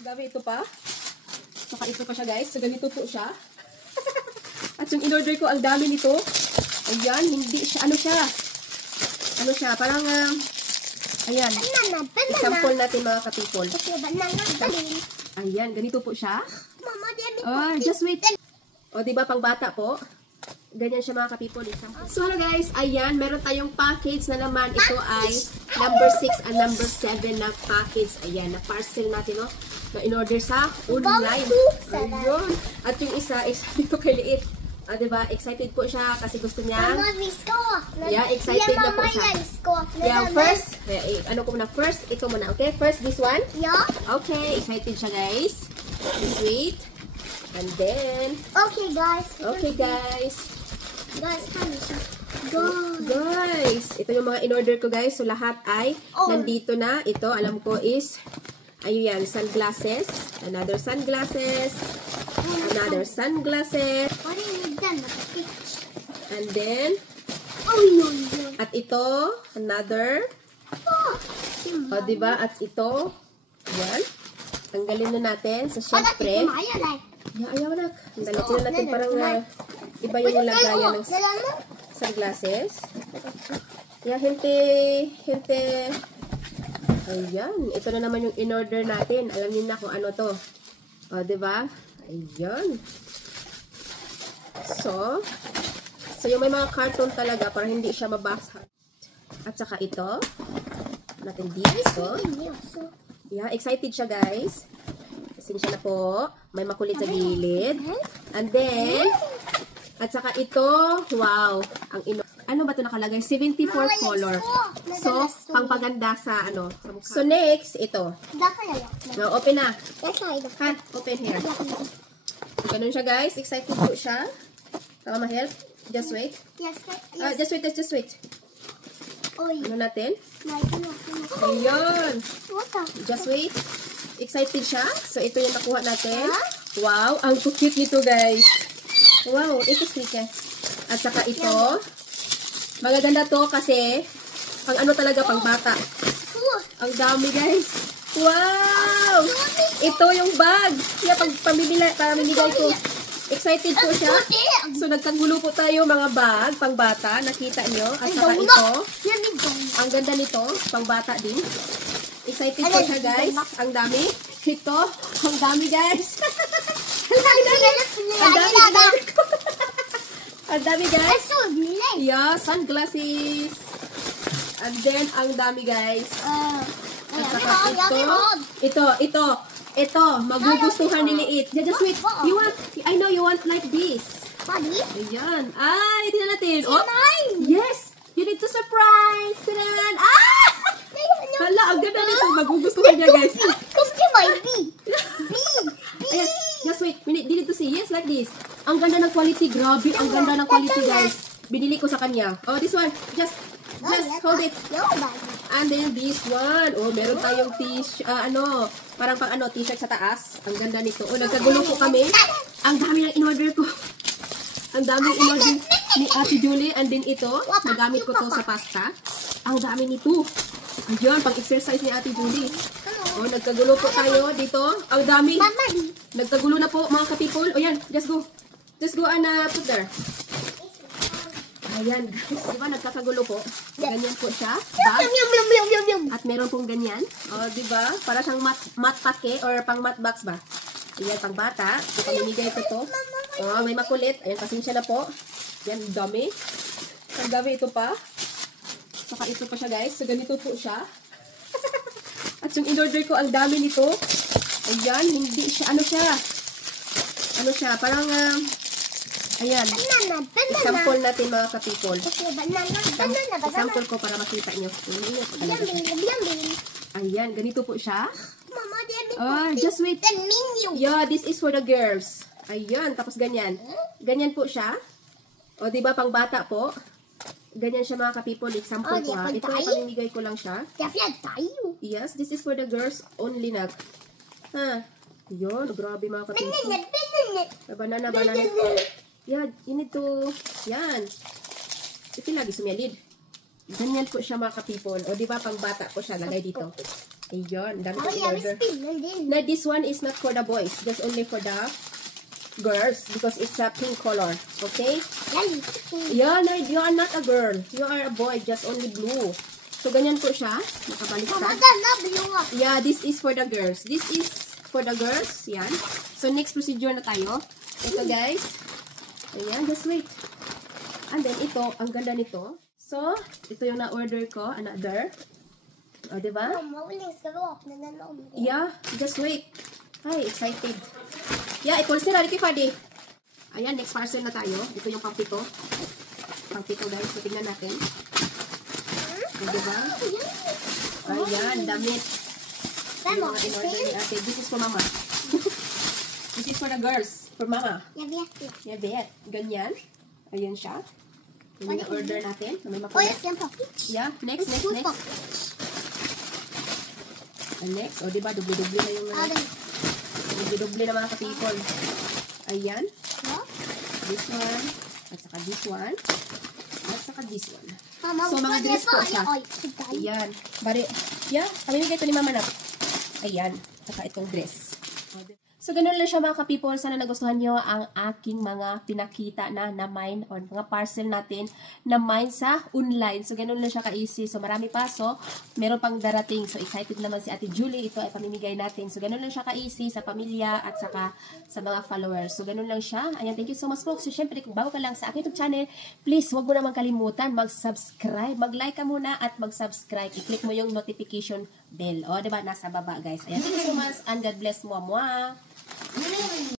Gabi ito pa. Saka ito pa siya guys. So ganito po siya. At yung in-order ko, ang dami nito. Ayan, hindi siya, ano siya, parang, ayan. Example natin mga ka-people. Ayan, ganito po siya. Oh, just wait. O, diba, pang bata po. Ganyan siya mga ka-people. So, hello guys, ayan, meron tayong package na naman. Ito ay number 6 and number 7 na package. Ayan, na parcel natin, no? Na in-order sa online. Ayun. At yung isa is dito kay Liit. Diba? Excited po siya kasi gusto niya. Yeah, excited na po siya. Yeah, first, ano ko muna? First, ito muna. Okay? First, this one? Yeah. Okay, excited siya guys. Sweet. And then, Okay, guys. okay guys. Guys, Ito yung mga in-order ko guys. So, lahat ay nandito na. Ito, alam ko is, ayun yan, sunglasses. Another sunglasses. Another sunglasses. What do you need then? And then, at ito, another. O, diba? At ito, yan. Tanggalin na natin. So, syempre, ayaw na. Tanggalin natin parang iba yung lagayan ng sunglasses. Yeah, hinte. Ayan. Ito na naman yung in-order natin. Alam niyo na kung ano to. O, diba? Ayan. So, yung may mga carton talaga para hindi siya mabasa. At saka ito. Natin dito. Yeah, excited siya guys. Pasensya na po. May makulit sa gilid. And then, at saka ito, wow. Ano ba ito nakalagay? 74 color. So, pangpaganda sa ano. So, next, ito. Now, open na. Ha? Open here. Ganun siya guys. Excited po siya. Tama ma-help? Just wait. Just wait. Ano natin? Ayun. Just wait. Excited siya. So, ito yung nakuha natin. Wow, ang cute nito guys. Wow, ito sticker. At saka ito. Magaganda to kasi ang ano talaga pang bata. Ang dami guys. Wow! Ito yung bag. Kaya pamimigay ko. Excited po siya. So, nagkagulo po tayo mga bag, pang bata. Nakita nyo. At saka ito. Ang ganda nito. Pang bata din. Excited po siya guys. Ang dami. Ito. Ang dami guys. Ang dami guys. Yeah, sunglasses. And then, ang dami guys. At saka ito, magugustuhan ni Liit. Just wait. I know you want like this. Ayan. Ay, ito na natin. Oh, yes. You need to surprise. Tinan. Hala, ang ganda nito. Magugustuhan niya guys. Ayan. Just wait. We need to see. Yes, like this. Ang ganda ng quality. Grabe. Ang ganda ng quality guys. Binili ko sa kanya. Oh, this one. Just hold it. And then this one. Oh, meron tayong parang pang t-shirt sa taas. Ang ganda nito. Oh, nagkagulo po kami. Ang dami ng in-order ko. Ang dami in-order ni Ate Julie. And then ito, nagamit ko to sa pasta. Ang dami nito. Ayun, pang-exercise ni Ate Julie. Oh, nagkagulo po tayo dito. Ang dami. Nagkagulo na po mga ka-people. Oh, yan. Just go and put there. Ayan, guys. Diba, nagkakagulo po. Ganyan po siya. Bag. At meron pong ganyan. O, diba? Para siyang mat pake or pang mat box ba? Ayan, pang bata. So, pamimigay ko to. O, may makulit. Ayan, pasensya na po. Ayan, dami. Ang dami ito pa. Saka ito pa siya, guys. So, ganito po siya. At yung in-order ko, ang dami nito. Ayan, hindi siya. Ano siya? Parang, ayan. Example natin mga ka-people. Example ko para makita nyo. Ayan, ganito po siya. Oh, just wait. Yeah, this is for the girls. Ayan, tapos ganyan. Ganyan po siya. O, diba, pang bata po. Ganyan siya mga ka-people. Example ko ha. Ito ay pamimigay ko lang siya. Yes, this is for the girls only na. Ha? Yun, grabe mga ka-people. Banana. Yeah, you need to, yan. Ito lagi sumilid. Ganyan po siya mga ka-people. O, diba, pang bata po siya, lagay dito. Ayun, dami Oh, ko yeah, in-order. spin. Now, this one is not for the boys. Just only for the girls. Because it's a pink color. Okay? Yeah, no, you are not a girl. You are a boy. Just only blue. So, ganyan po siya. Nakabaliktad. Yeah, this is for the girls. This is for the girls. Yan. So, next procedure na tayo. Ito, guys. Ayan, just wait. And then, ito, ang ganda nito. So, ito yung na-order ko. Another. O, diba? Yeah, just wait. Ay, excited. Yeah, ito sila. Ricky Fadi. Ayan, next parcel na tayo. Ito yung pang-pito. Pang-pito, guys. So, tingnan natin. O, diba? Ayan, damit. Yung mga in-order ni ate. This is for mama. This is for the girls. For mama. Yeah, bet. Ganyan. Ayan siya. Yung na-order natin. May makulat. Yeah, next. And next, o diba, dubli-dubli na yung dubli-dubli na mga ka-people. Ayan. This one. At saka this one. At saka this one. So, mga dress po siya. Ayan. Bari, yeah, kami bigay ito ni Mama na. Ayan. Saka itong dress. So, ganun lang siya mga ka-people. Sana nagustuhan nyo ang aking mga pinakita na mine or mga parcel natin na mine sa online. So, ganun lang siya ka-easy. So, marami pa. So, meron pang darating. So, excited naman si Ate Julie. Ito ay pamimigay natin. So, ganun lang siya ka-easy sa pamilya at saka sa mga followers. So, ganun lang siya. Ayan, thank you so much po. So, syempre, kung bago ka lang sa aking YouTube channel, please, huwag mo naman kalimutan mag-subscribe. Mag-like ka muna at mag-subscribe. I-click mo yung notification bell. O, diba? Nasa baba, guys. Ayan, thank you so much and God bless mo.